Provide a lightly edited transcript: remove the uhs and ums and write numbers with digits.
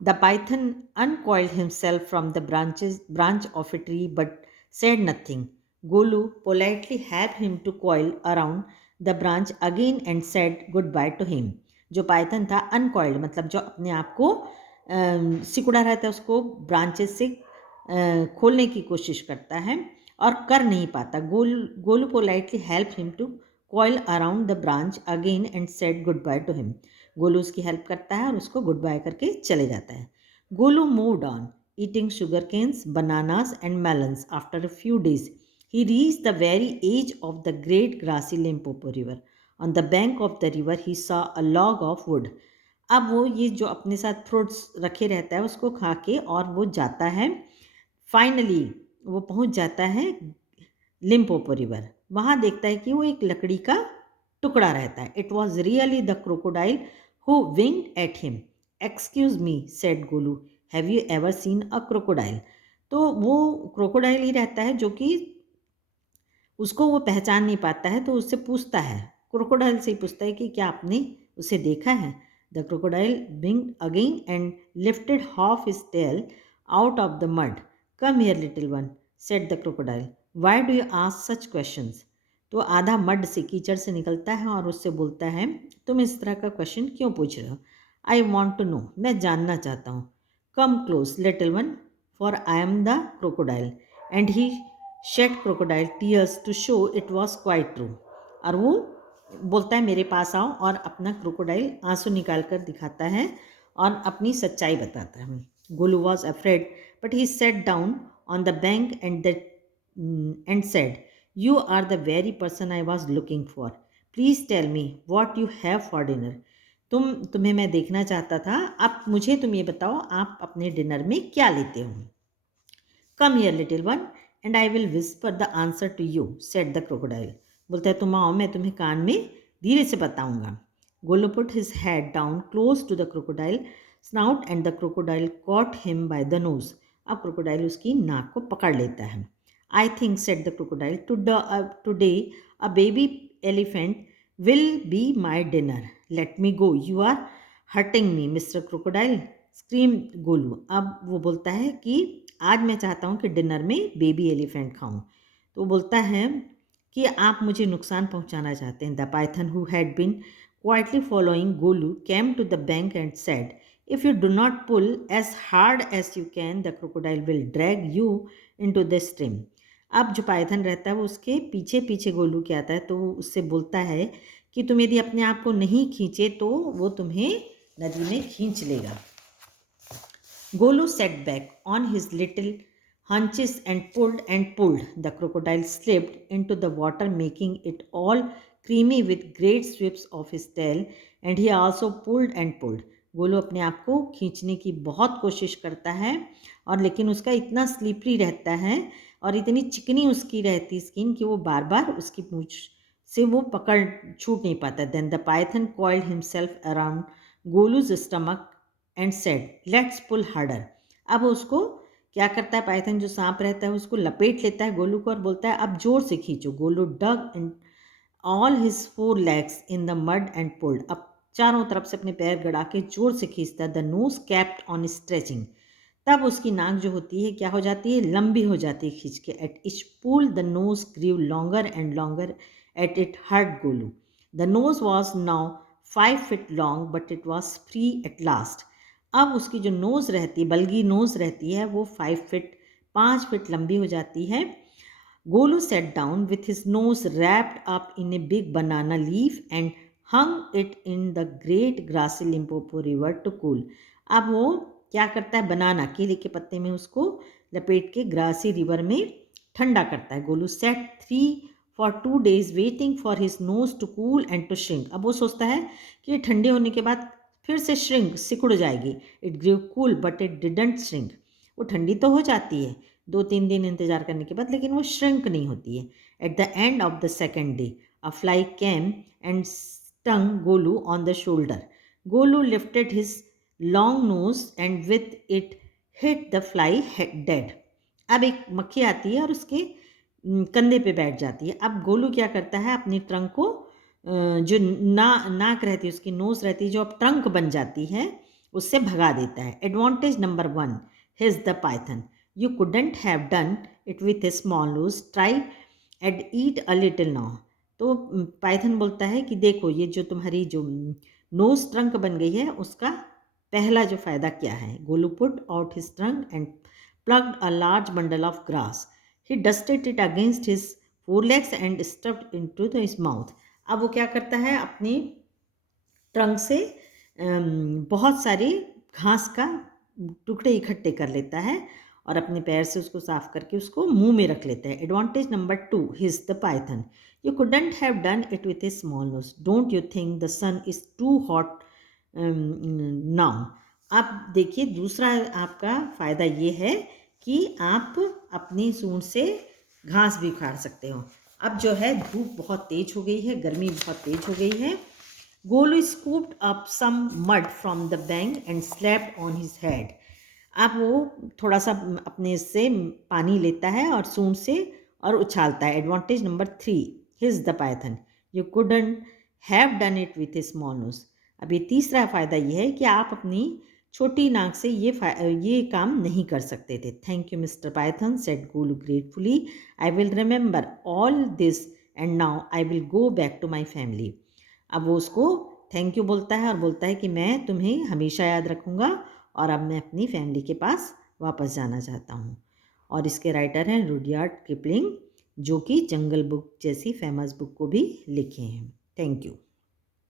The python uncoiled himself from the branch of a tree but said nothing. Golu politely helped him to coil around the branch again and said goodbye to him. जो Python था uncoiled मतलब जो अपने आप को सिकुड़ा रहता है उसको ब्रांचेस से खोलने की कोशिश करता है और कर नहीं पाता. Golu politely help him to coil around the branch again and said goodbye to him. Golu उसकी हेल्प करता है और उसको गुड बाय करके चले जाता है. Golu moved on eating sugarcanes, bananas, and melons. After a few days, he reached the very edge of the great grassy Limpopo River. On the bank of the river, he saw a log of wood. अब वो ये जो अपने साथ fruits रखे रहता है उसको खा के और वो जाता है. फाइनली वो पहुंच जाता है लिम्पोपो रिवर. वहाँ देखता है कि वो एक लकड़ी का टुकड़ा रहता है. It was really the crocodile who winged at him. Excuse me said Golu, have you ever seen a crocodile. तो वो क्रोकोडाइल ही रहता है जो कि उसको वो पहचान नहीं पाता है तो उससे पूछता है, क्रोकोडाइल से ही पूछता है कि क्या आपने उसे देखा है. The crocodile winked again and lifted half his tail out of the mud. Come here little one said the crocodile, why do you ask such questions. तो आधा मड से कीचड़ से निकलता है और उससे बोलता है, तुम इस तरह का क्वेश्चन क्यों पूछ रहे हो. आई वॉन्ट टू नो, मैं जानना चाहता हूँ. Come close little one for I am the crocodile. And he shed crocodile tears to show it was quite true. और वो बोलता है मेरे पास आओ और अपना क्रोकोडाइल आंसू निकाल कर दिखाता है और अपनी सच्चाई बताता है. Golu was afraid but he sat down on the bank and said, you are the very person I was looking for. Please tell me what you have for dinner. तुम्हें मैं देखना चाहता था. अब मुझे तुम ये बताओ आप अपने डिनर में क्या लेते हो. Come here little one and I will whisper the answer to you said the crocodile. बोलता है तुम आओ मैं तुम्हें कान में धीरे से बताऊंगा. Golu put his head down close to the crocodile snout and the crocodile caught him by the nose. अब क्रोकोडाइल उसकी नाक को पकड़ लेता है. I think said the crocodile today a baby elephant will be my dinner. Let me go, you are hurting me mister crocodile scream Golu. अब वो बोलता है कि आज मैं चाहता हूँ कि डिनर में बेबी एलिफेंट खाऊं. तो वो बोलता है कि आप मुझे नुकसान पहुंचाना चाहते हैं. The python who had been quietly following Golu came to the bank and said, if you do not pull as hard as you can the crocodile will drag you into the stream. अब जो Python रहता है वो उसके पीछे पीछे गोलू के आता है तो वो उससे बोलता है कि तुम यदि अपने आप को नहीं खींचे तो वो तुम्हें नदी में खींच लेगा. Golu sat back on his little hunches and pulled and pulled. The crocodile slipped into the water, making it all creamy with great sweeps of his tail, and he also pulled and pulled. Golu अपने आप को खींचने की बहुत कोशिश करता है और लेकिन उसका इतना स्लिपरी रहता है और इतनी चिकनी उसकी रहती स्किन कि वो बार बार उसकी पूंछ से वो पकड़ छूट नहीं पाता. Then the python coiled himself around Golu's stomach and said, let's pull harder. अब उसको क्या करता है पाइथन जो सांप रहता है उसको लपेट लेता है गोलू को और बोलता है अब जोर से खींचो. Golu dug in all his 4 legs in the mud and pulled. अब चारों तरफ से अपने पैर गड़ा के जोर से खींचता है. The nose kept on stretching. तब उसकी नाक जो होती है क्या हो जाती है, लंबी हो जाती है खींच के. At each pull the nose grew longer and longer and it hurt Golu. The nose was now 5 feet long but it was free at last. अब उसकी जो नोज़ रहती है, बल्गी नोज़ रहती है, वो 5 फीट लंबी हो जाती है. Golu sat down with his nose wrapped up in a big banana leaf and hung it in the great grassy Limpopo river to cool. अब वो क्या करता है, बनाना केले के पत्ते में उसको लपेट के ग्रासी रिवर में ठंडा करता है. Golu sat 3 for 2 days waiting for his nose to cool and to shrink. अब वो सोचता है कि ठंडे होने के बाद फिर से श्रिंक सिकुड़ जाएगी. It grew cool but it didn't shrink. वो ठंडी तो हो जाती है 2-3 दिन इंतजार करने के बाद लेकिन वो श्रिंक नहीं होती है. At the end of the second day a fly came and stung Golu on the shoulder. Golu lifted his long nose and with it hit the fly dead. अब एक मक्खी आती है और उसके कंधे पे बैठ जाती है. अब गोलू क्या करता है, अपनी ट्रंक को जो नाक रहती है उसकी नोज़ रहती है जो अब ट्रंक बन जाती है उससे भगा देता है। Advantage number 1, hissed the python, you couldn't have done it with a small nose, try and eat a little now. तो पाइथन बोलता है कि देखो ये जो तुम्हारी जो नोज ट्रंक बन गई है उसका पहला जो फ़ायदा क्या है। Golu put out his trunk and plucked a large bundle of grass. He dusted it against his forelegs and stuffed into his mouth. अब वो क्या करता है, अपनी ट्रंक से बहुत सारे घास का टुकड़े इकट्ठे कर लेता है और अपने पैर से उसको साफ करके उसको मुंह में रख लेता है। Advantage number 2, hissed the python, you couldn't have done it with a small nose, don't you think the sun is too hot now. अब देखिए दूसरा आपका फ़ायदा ये है कि आप अपनी सूंड से घास भी उखाड़ सकते हो। अब जो है धूप बहुत तेज हो गई है, गर्मी बहुत तेज हो गई है। Golu scooped up some mud from the bank and slapped on his head. अब वो थोड़ा सा अपने से पानी लेता है और सूंड से और उछालता है। Advantage number 3, hissed the python, you couldn't have done it with a small nose. अब ये तीसरा फ़ायदा ये है कि आप अपनी छोटी नाक से ये काम नहीं कर सकते थे। Thank you mister python, said Golu gratefully, I will remember all this and now I will go back to my family. अब वो उसको थैंक यू बोलता है और बोलता है कि मैं तुम्हें हमेशा याद रखूँगा और अब मैं अपनी फैमिली के पास वापस जाना चाहता हूँ। और इसके राइटर हैं रुडयार्ड किपलिंग, जो कि जंगल बुक जैसी फेमस बुक को भी लिखे हैं। Thank you.